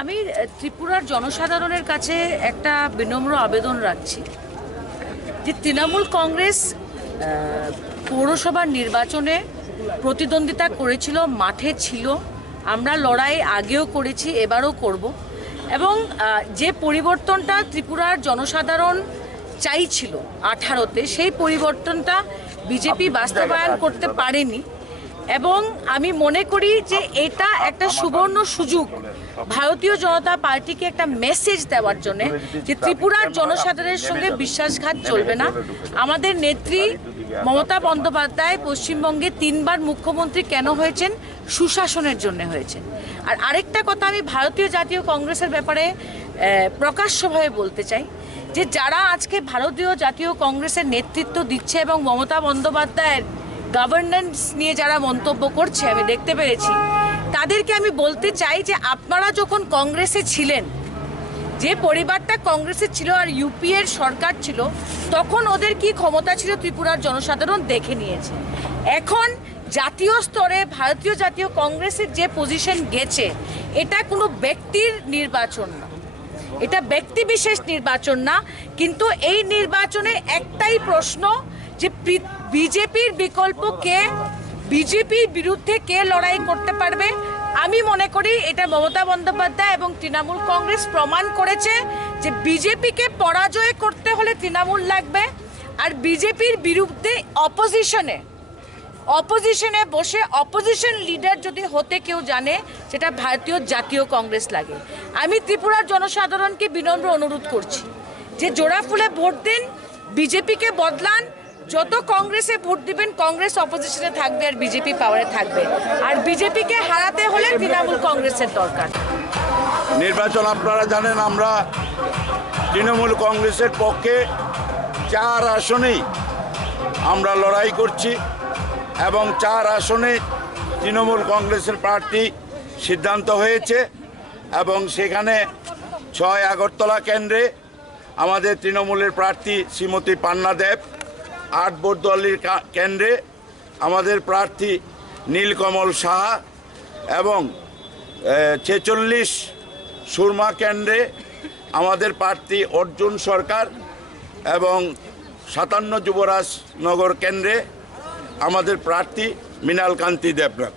আমি ত্রিপুরার জনসাধারণের কাছে একটা বিনম্র আবেদন রাখছি যে তৃণমূল কংগ্রেস পৌরসভার নির্বাচনে প্রতিদ্বন্দ্বিতা করেছিল, মাঠে ছিল, আমরা লড়াই আগেও করেছি, এবারও করব, এবং যে পরিবর্তনটা ত্রিপুরার জনসাধারণ চাইছিল 18-তে, সেই পরিবর্তনটা বিজেপি বাস্তবায়ন করতে পারেনি। এবং আমি মনে করি যে এটা একটা সুবর্ণ সুযোগ ভারতীয় জনতা পার্টিকে একটা মেসেজ দেওয়ার জন্য যে ত্রিপুরার জনসাধারণের সঙ্গে বিশ্বাসঘাত চলবে না। আমাদের নেত্রী মমতা বন্দ্যোপাধ্যায় পশ্চিমবঙ্গে 3বার মুখ্যমন্ত্রী কেন হয়েছেন? সুশাসনের জন্য হয়েছেন। আর আরেকটা কথা আমি ভারতীয় জাতীয় কংগ্রেসের ব্যাপারে প্রকাশ্যভাবে বলতে চাই যে যারা আজকে ভারতীয় জাতীয় কংগ্রেসের নেতৃত্ব দিচ্ছে এবং মমতা বন্দ্যোপাধ্যায়ের গভর্নেন্স নিয়ে যারা মন্তব্য করছে আমি দেখতে পেরেছি, তাদেরকে আমি বলতে চাই যে আপনারা যখন কংগ্রেসে ছিলেন, যে পরিবারটা কংগ্রেসে ছিল আর ইউপিএর সরকার ছিল, তখন ওদের কি ক্ষমতা ছিল ত্রিপুরার জনসাধারণ দেখে নিয়েছে। এখন জাতীয় স্তরে ভারতীয় জাতীয় কংগ্রেসের যে পজিশন গেছে, এটা কোনো ব্যক্তির নির্বাচন না, এটা ব্যক্তিবিশেষ নির্বাচন না, কিন্তু এই নির্বাচনে একটাই প্রশ্ন যে বিজেপির বিকল্প কে, বিজেপির বিরুদ্ধে কে লড়াই করতে পারবে। আমি মনে করি এটা মমতা বন্দ্যোপাধ্যায় এবং তৃণমূল কংগ্রেস প্রমাণ করেছে যে বিজেপিকে পরাজয় করতে হলে তৃণমূল লাগবে, আর বিজেপির বিরুদ্ধে অপোজিশনে বসে অপোজিশন লিডার যদি হতে কেউ জানে, সেটা ভারতীয় জাতীয় কংগ্রেস লাগে। আমি ত্রিপুরার জনসাধারণকে বিনম্র অনুরোধ করছি যে জোড়া ফুলে ভোট দিন, বিজেপিকে বদলান। যত কংগ্রেসে ভোট দিবেন, কংগ্রেস অপোজিশনে থাকবে আর বিজেপি পাওয়ারে থাকবে, আর বিজেপিকে হারাতে হলে তৃণমূল কংগ্রেসের দরকার। নির্বাচন আপনারা জানেন, আমরা তৃণমূল কংগ্রেসের পক্ষে 4 আসনেই আমরা লড়াই করছি এবং 4 আসনে তৃণমূল কংগ্রেসের প্রার্থী সিদ্ধান্ত হয়েছে এবং সেখানে 6 আগরতলা কেন্দ্রে আমাদের তৃণমূলের প্রার্থী শ্রীমতী পান্না দেব, 8 বরদোয়ালির কেন্দ্রে আমাদের প্রার্থী নীলকমল সাহা এবং 46 সুরমা কেন্দ্রে আমাদের প্রার্থী অর্জুন সরকার এবং 57 যুবরাজনগর কেন্দ্রে আমাদের প্রার্থী মৃণালকান্তি দেবনাথ,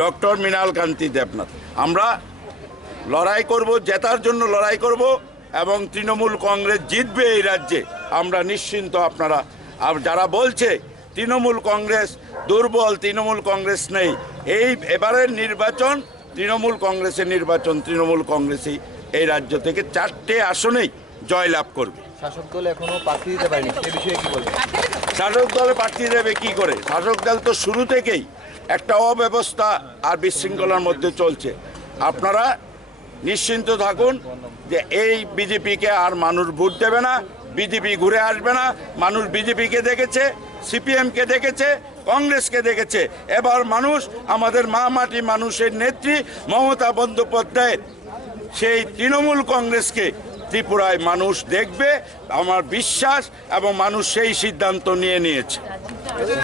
ডক্টর মৃণালকান্তি দেবনাথ। আমরা লড়াই করব, জেতার জন্য লড়াই করব এবং তৃণমূল কংগ্রেস জিতবে এই রাজ্যে, আমরা নিশ্চিন্ত। আপনারা আর যারা বলছে তৃণমূল কংগ্রেস দুর্বল, তৃণমূল কংগ্রেস নেই, এবারের নির্বাচন তৃণমূল কংগ্রেসের নির্বাচন, তৃণমূল কংগ্রেসই এই রাজ্য থেকে 4টে আসনেই জয়লাভ করবে। শাসক দল এখনো প্রার্থী দিতে পারেনি, সে বিষয়ে কি বলবেন? শাসক দলে প্রার্থী দেবে কি করে? শাসক দল তো শুরু থেকেই একটা অব্যবস্থা আর বিশৃঙ্খলার মধ্যে চলছে। আপনারা নিশ্চিন্ত থাকুন যে এই বিজেপিকে আর মানুষ ভোট দেবে না, বিজেপি ঘুরে আসবে না। মানুষ বিজেপিকে দেখেছে, সিপিএমকে দেখেছে, কংগ্রেসকে দেখেছে। এবার মানুষ আমাদের মা মাটি মানুষের নেত্রী মমতা বন্দ্যোপাধ্যায়ের সেই তৃণমূল কংগ্রেসকে ত্রিপুরায় মানুষ দেখবে, আমার বিশ্বাস, এবং মানুষ সেই সিদ্ধান্ত নিয়ে নিয়েছে।